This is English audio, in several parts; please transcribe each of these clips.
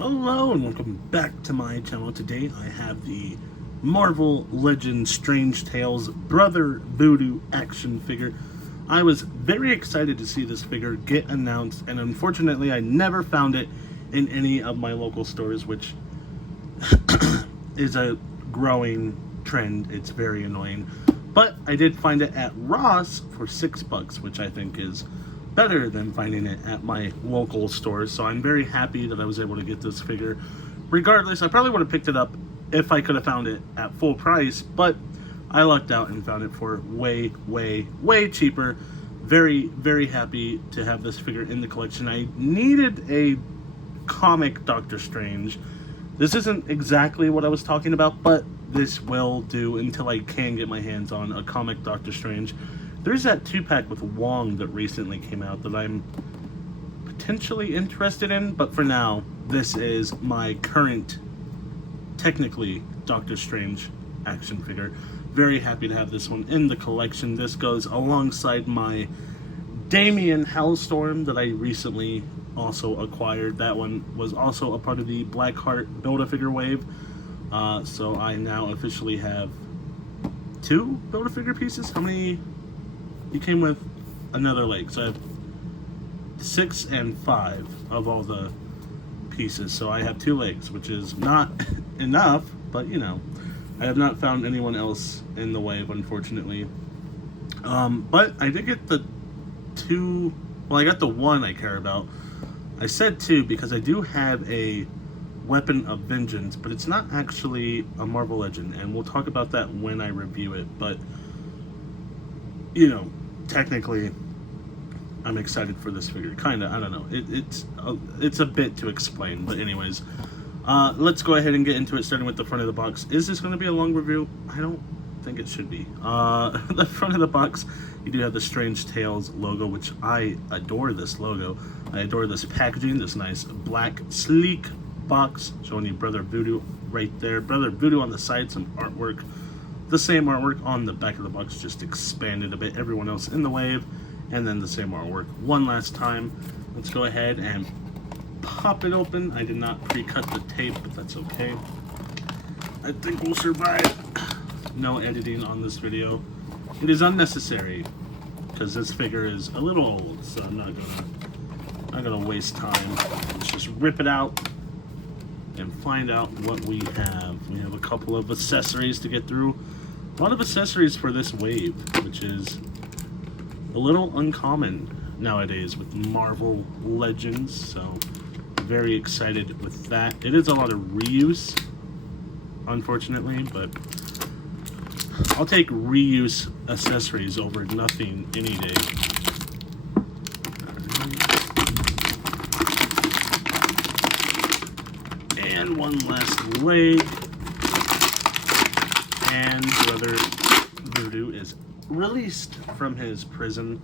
Hello and welcome back to my channel. Today I have the Marvel Legends Strange Tales Brother Voodoo action figure. I was very excited to see this figure get announced, and unfortunately I never found it in any of my local stores, which is a growing trend. It's very annoying. But I did find it at Ross for $6, which I think is better than finding it at my local stores. So I'm very happy that I was able to get this figure. Regardless, I probably would have picked it up if I could have found it at full price, but I lucked out and found it for way cheaper. Very happy to have this figure in the collection. I needed a comic Doctor Strange. This isn't exactly what I was talking about, but this will do until I can get my hands on a comic Doctor Strange. There's that 2-pack with Wong that recently came out that I'm potentially interested in, but for now, this is my current, technically, Doctor Strange action figure. Very happy to have this one in the collection. This goes alongside my Damien Hellstorm that I recently also acquired. That one was also a part of the Blackheart Build-A-Figure wave. So I now officially have 2 Build-A-Figure pieces. How many? He came with another leg, so I have 6 and 5 of all the pieces. So I have 2 legs, which is not enough, but you know, I have not found anyone else in the wave, unfortunately. But I did get the 2. Well, I got the 1 I care about. I said 2 because I do have a Weapon of Vengeance, but it's not actually a Marvel Legend, and we'll talk about that when I review it. But you know, technically, I'm excited for this figure. Kinda, I don't know. It's a bit to explain, but anyways, let's go ahead and get into it. Starting with the front of the box. Is this going to be a long review? I don't think it should be. The front of the box, you do have the Strange Tales logo, which I adore. This logo. I adore this packaging. This nice black sleek box showing you Brother Voodoo right there. Brother Voodoo on the side. Some artwork. The same artwork on the back of the box, just expanded a bit. Everyone else in the wave, and then the same artwork one last time. Let's go ahead and pop it open. I did not pre-cut the tape, but that's okay. I think we'll survive. No editing on this video. It is unnecessary because this figure is a little old, so I'm not gonna waste time. Let's just rip it out and find out what we have. We have a couple of accessories to get through. A lot of accessories for this wave, which is a little uncommon nowadays with Marvel Legends, so very excited with that. It is a lot of reuse, unfortunately, but I'll take reuse accessories over nothing any day. And one last leg. And Brother Voodoo is released from his prison.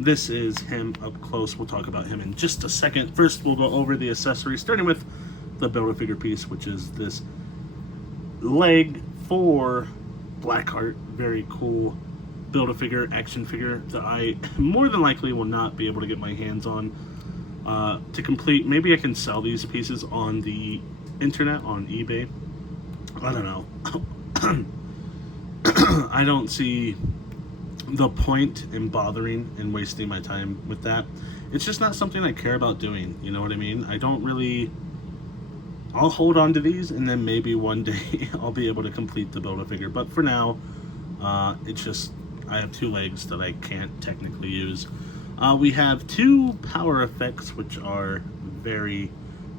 This is him up close. We'll talk about him in just a second. First, we'll go over the accessories, starting with the Build-A-Figure piece, which is this leg for Blackheart. Very cool Build-A-Figure action figure that I more than likely will not be able to get my hands on to complete. Maybe I can sell these pieces on the internet, on eBay. I don't know. I don't see the point in bothering and wasting my time with that. It's just not something I care about doing, you know what I mean? I don't really... I'll hold on to these, and then maybe one day I'll be able to complete the Build-A-Figure. But for now, it's just... I have 2 legs that I can't technically use. We have 2 power effects, which are very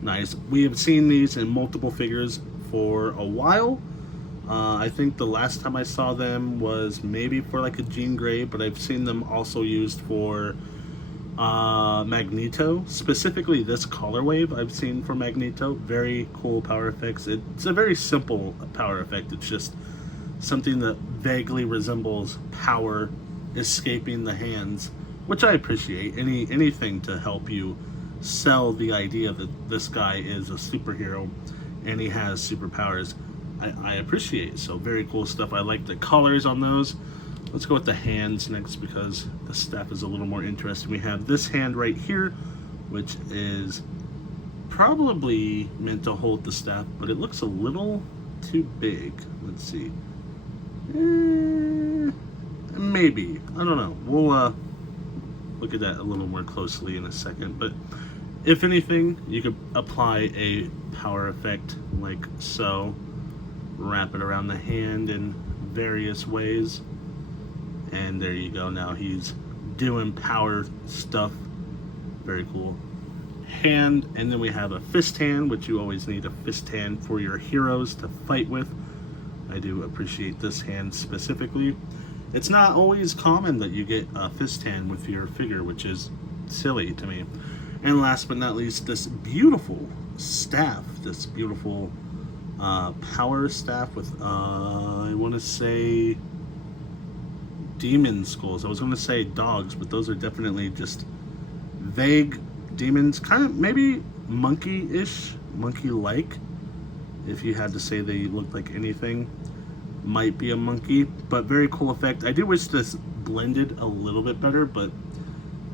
nice. We have seen these in multiple figures for a while. I think the last time I saw them was maybe for like a Jean Grey, but I've seen them also used for Magneto. Specifically this color wave I've seen for Magneto. Very cool power effects. It's a very simple power effect. It's just something that vaguely resembles power escaping the hands, which I appreciate. Anything to help you sell the idea that this guy is a superhero and he has superpowers, I appreciate. So very cool stuff. I like the colors on those. Let's go with the hands next because the staff is a little more interesting. We have this hand right here, which is probably meant to hold the staff, but it looks a little too big. Let's see. Maybe. I don't know. We'll look at that a little more closely in a second. But if anything, you could apply a power effect like so. Wrap it around the hand in various ways. And there you go. Now he's doing power stuff. Very cool. Hand, and then we have a fist hand, which you always need a fist hand for your heroes to fight with. I do appreciate this hand specifically. It's not always common that you get a fist hand with your figure, which is silly to me. And last but not least, this beautiful staff, this beautiful power staff with, I want to say, demon skulls. I was going to say dogs, but those are definitely just vague demons, kind of maybe monkey-ish, monkey-like. If you had to say they look like anything, might be a monkey, but very cool effect. I do wish this blended a little bit better, but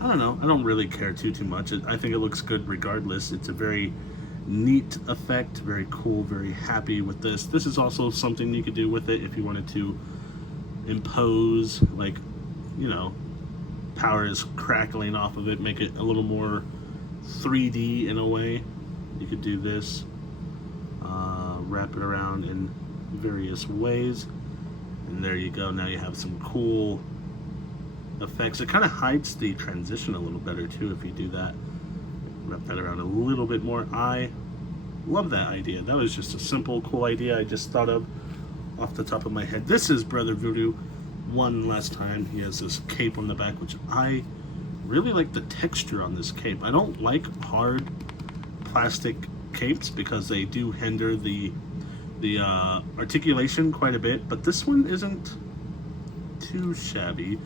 I don't know. I don't really care too much. I think it looks good regardless. It's a very neat effect, very cool, very happy with this. This is also something you could do with it if you wanted to impose, like, you know, power is crackling off of it, make it a little more 3D in a way. You could do this, wrap it around in various ways, and there you go. Now you have some cool effects. It kind of hides the transition a little better too if you do that. Wrap that around a little bit more. I love that idea. That was just a simple, cool idea I just thought of off the top of my head. This is Brother Voodoo. One last time, he has this cape on the back, which I really like the texture on this cape. I don't like hard plastic capes because they do hinder the articulation quite a bit, but this one isn't too shabby.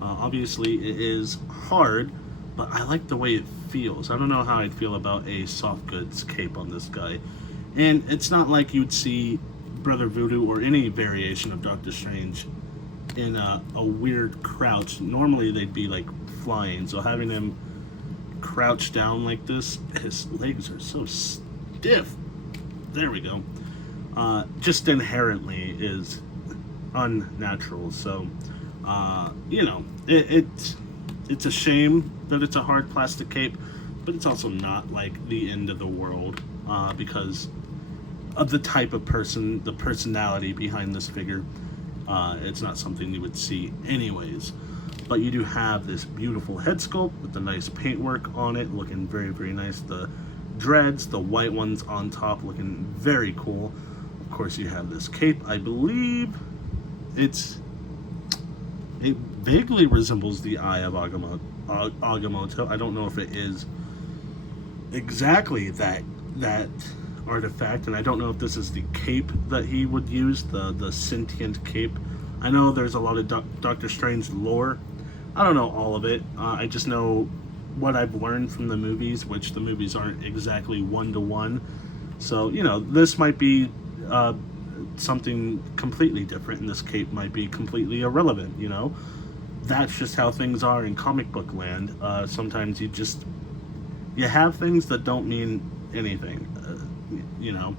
Obviously it is hard, but I like the way it feels. I don't know how I'd feel about a soft goods cape on this guy. And it's not like you'd see Brother Voodoo or any variation of Doctor Strange in a weird crouch. Normally they'd be like flying, so having him crouch down like this, his legs are so stiff. There we go. Just inherently is unnatural. So, you know, it's a shame that it's a hard plastic cape, but it's also not like the end of the world because of the type of person, the personality behind this figure. It's not something you would see anyways. But you do have this beautiful head sculpt with the nice paintwork on it, looking very, very nice. The dreads, the white ones on top, looking very cool. Of course, you have this cape. I believe it vaguely resembles the Eye of Agamotto. I don't know if it is exactly that artifact, and I don't know if this is the cape that he would use, the sentient cape. I know there's a lot of Doctor Strange lore. I don't know all of it. I just know what I've learned from the movies, which the movies aren't exactly one-to-one. So, you know, this might be something completely different, and this cape might be completely irrelevant, you know? That's just how things are in comic book land. Sometimes you have things that don't mean anything, you know?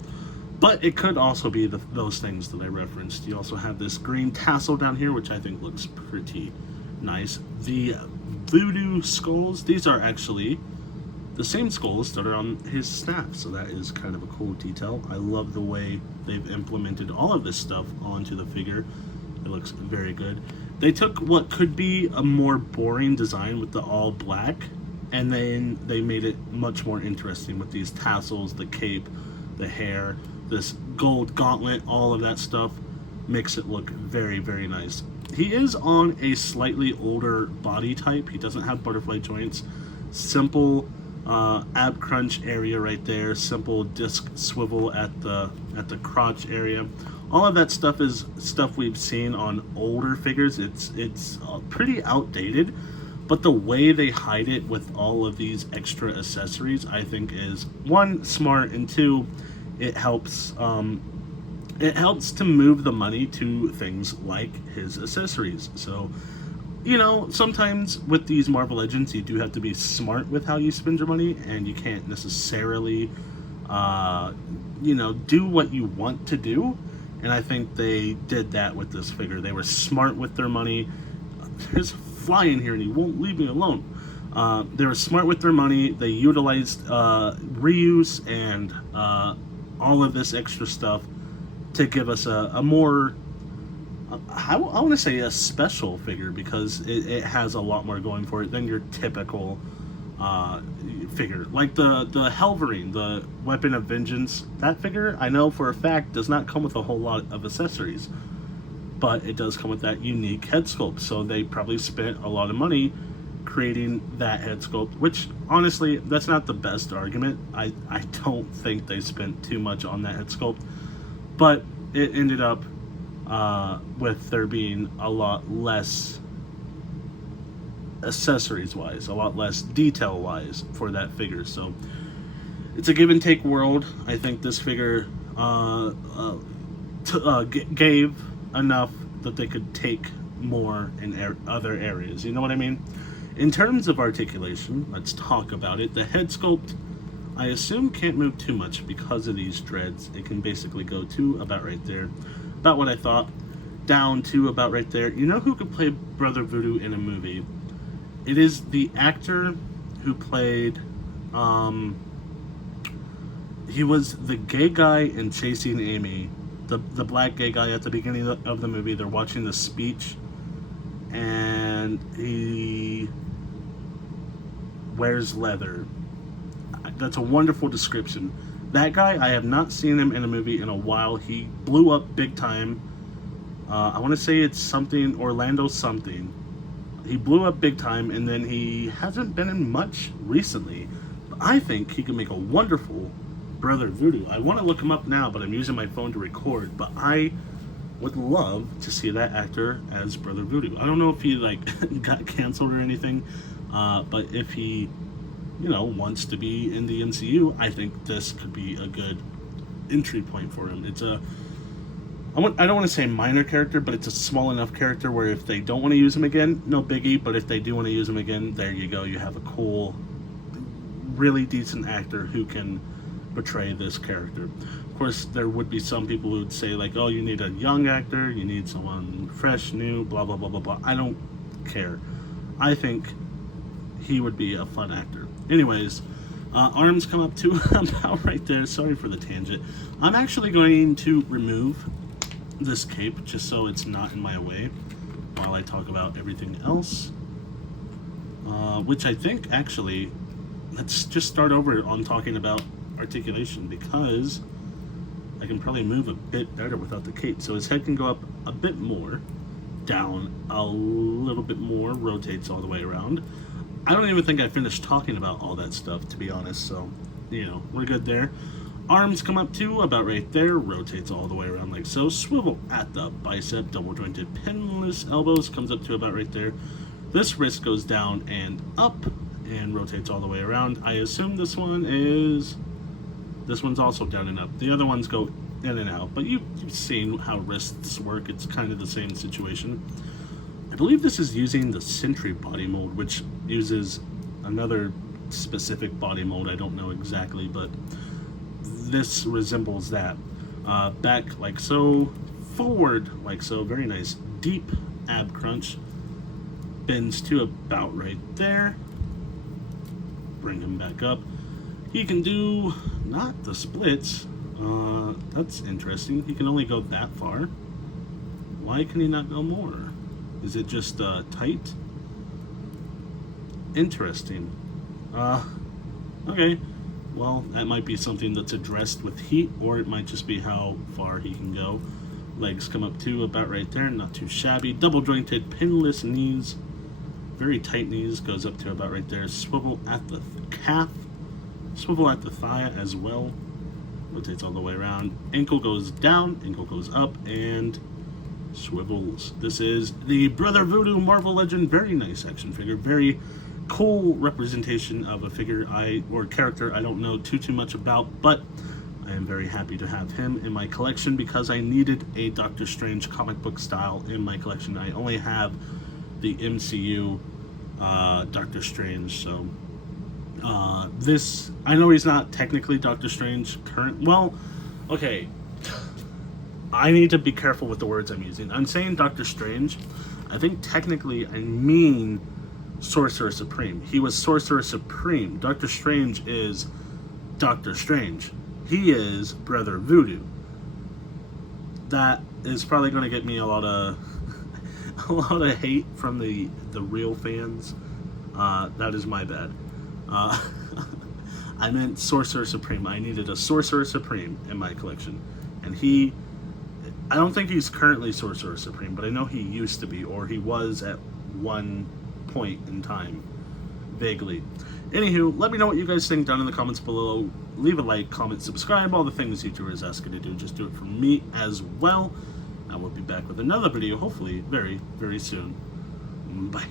But it could also be those things that I referenced. You also have this green tassel down here, which I think looks pretty nice. The voodoo skulls, these are actually the same skulls that are on his staff, so that is kind of a cool detail. I love the way they've implemented all of this stuff onto the figure. It looks very good. They took what could be a more boring design with the all black, and then they made it much more interesting with these tassels, the cape, the hair, this gold gauntlet, all of that stuff makes it look very, very nice. He is on a slightly older body type. He doesn't have butterfly joints. Simple ab crunch area right there. Simple disc swivel at the crotch area. All of that stuff is stuff we've seen on older figures. It's pretty outdated, but the way they hide it with all of these extra accessories, I think, is one, smart, and two, it helps to move the money to things like his accessories. So you know, sometimes with these Marvel Legends, you do have to be smart with how you spend your money, and you can't necessarily, you know, do what you want to do. And I think they did that with this figure. They were smart with their money. There's a fly in here, and he won't leave me alone. They were smart with their money. They utilized reuse and all of this extra stuff to give us a more, I want to say a special figure, because it has a lot more going for it than your typical figure. Like the Helverine, the Weapon of Vengeance, that figure, I know for a fact, does not come with a whole lot of accessories. But it does come with that unique head sculpt. So they probably spent a lot of money creating that head sculpt, which honestly, that's not the best argument. I don't think they spent too much on that head sculpt. But it ended up with there being a lot less accessories wise, a lot less detail wise for that figure. So it's a give and take world. I think this figure gave enough that they could take more in other areas. You know what I mean? In terms of articulation, let's talk about it. The head sculpt, I assume, can't move too much because of these dreads. It can basically go to about right there. About what I thought. Down to about right there. You know who could play Brother Voodoo in a movie? It is the actor who played, he was the gay guy in Chasing Amy. The black gay guy at the beginning of the movie. They're watching the speech, and he wears leather. That's a wonderful description. That guy, I have not seen him in a movie in a while. He blew up big time. I want to say it's something, Orlando something. He blew up big time, and then he hasn't been in much recently. But I think he can make a wonderful Brother Voodoo. I want to look him up now, but I'm using my phone to record. But I would love to see that actor as Brother Voodoo. I don't know if he like got canceled or anything, but if he, you know, wants to be in the MCU, I think this could be a good entry point for him. It's a, I don't want to say minor character, but it's a small enough character where if they don't want to use him again, no biggie. But if they do want to use him again, there you go. You have a cool, really decent actor who can portray this character. Of course, there would be some people who would say like, oh, you need a young actor, you need someone fresh, new, blah, blah, blah, blah, blah. I don't care. I think he would be a fun actor. Anyways, arms come up to about right there. Sorry for the tangent. I'm actually going to remove this cape just so it's not in my way while I talk about everything else. Which I think actually, let's just start over on talking about articulation, because I can probably move a bit better without the cape. So his head can go up a bit more, down a little bit more, rotates all the way around. I don't even think I finished talking about all that stuff, to be honest, so, you know, we're good there. Arms come up to about right there, rotates all the way around like so, swivel at the bicep, double jointed pinless elbows, comes up to about right there. This wrist goes down and up, and rotates all the way around. I assume this one's also down and up. The other ones go in and out, but you've seen how wrists work. It's kind of the same situation. I believe this is using the Sentry body mold, which uses another specific body mold. I don't know exactly, but this resembles that. Back like so, forward like so. Very nice. Deep ab crunch. Bends to about right there. Bring him back up. He can do not the splits. That's interesting. He can only go that far. Why can he not go more? Is it just tight? Interesting. Okay. Well, that might be something that's addressed with heat, or it might just be how far he can go. Legs come up to about right there, not too shabby. Double jointed, pinless knees. Very tight knees, goes up to about right there. Swivel at the calf. Swivel at the thigh as well. Rotates all the way around. Ankle goes down, ankle goes up, and swivels. This is the Brother Voodoo Marvel Legend. Very nice action figure. Very cool representation of a figure or character I don't know too much about, but I am very happy to have him in my collection because I needed a Doctor Strange comic book style in my collection. I only have the MCU Doctor Strange. So this, I know he's not technically Doctor Strange well, okay, I need to be careful with the words I'm using. I'm saying Doctor Strange. I think technically I mean Sorcerer Supreme. He was Sorcerer Supreme. Doctor Strange is Doctor Strange. He is Brother Voodoo. That is probably going to get me a lot of hate from the real fans. That is my bad. I meant Sorcerer Supreme. I needed a Sorcerer Supreme in my collection, and I don't think he's currently Sorcerer Supreme, but I know he used to be, or he was at one point in time, vaguely. Anywho, let me know what you guys think down in the comments below. Leave a like, comment, subscribe, all the things YouTubers ask you to do. Just do it for me as well. I will be back with another video, hopefully very, very soon. Bye.